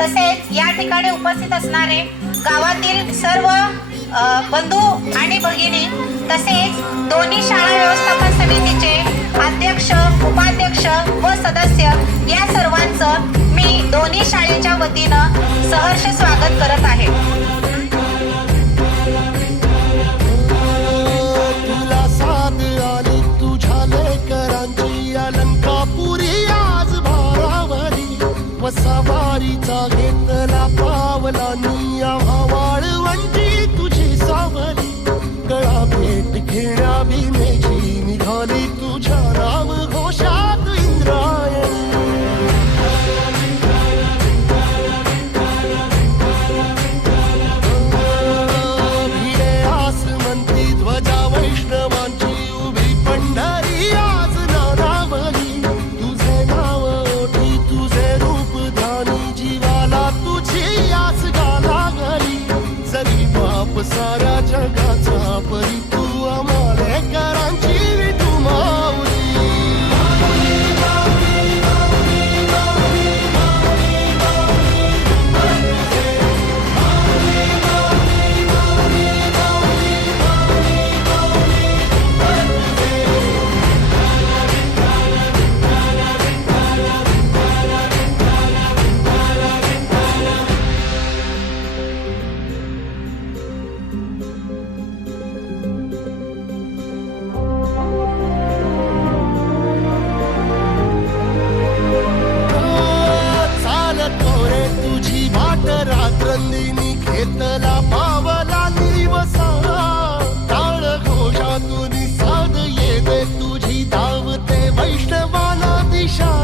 तसेच या ठिकाणी उपस्थित असणारे गावातील सर्व बंधू आणि भगिनी तसेच दोन्ही शाळा व्यवस्थापन समितीचे अध्यक्ष, उपाध्यक्ष व सदस्य या सर्वांचं मी दोन्ही शाळेच्या वतीनं सहर्ष स्वागत करत आहे. तुला साथ आली तुझ्या लेकरांची अलंकापुरी आज भारावरी वसावारीचा घेतला पावला निया वाळवंटी तुझी सावली गळा भेट घेण्या भीमेची निघाली तुझ्या नाव घोषात इंद्रायणी. भिडे आसमंती ध्वजा वैष्णवांची उभी पंढरी आज नानावली तुझे नाव ओठी तुझे रूप ध्यानी जीवाला तुझी आस गाला गली जरी बाप साऱ्या जगाचा परी तू आमालेकरांची विठू माऊली. रात्रंदिनी घेतला पावला निवसा टाळ घोषातून साध येते तुझी धावते वैष्णवाला दिशा.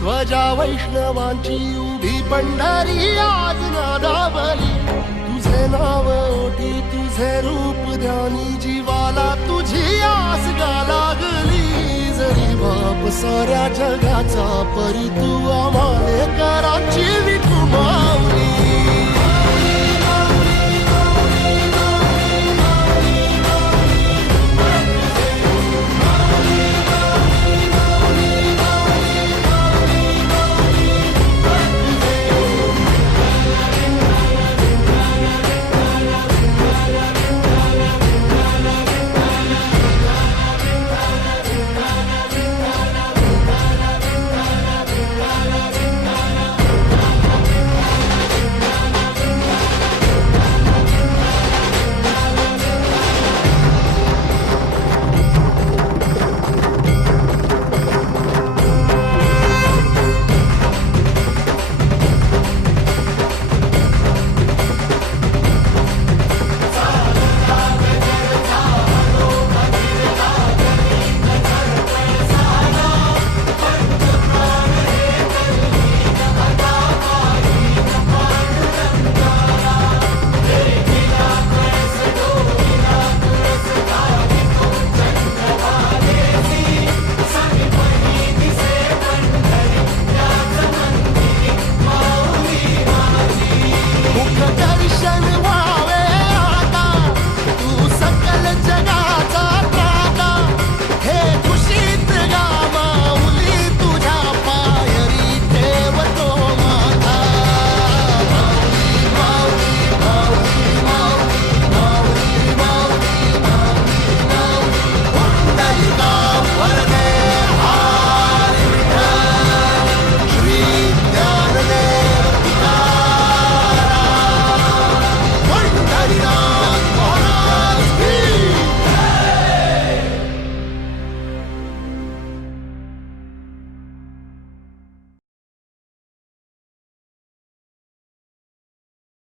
ध्वजा वैष्णवांची उभी पंढरी आज नादावली तुझे नाव ओठी तुझे रूप ध्यानी जीवाला तुझी आस गा लागली जरी बाप साऱ्या जगाचा परी तू आमालेकरांची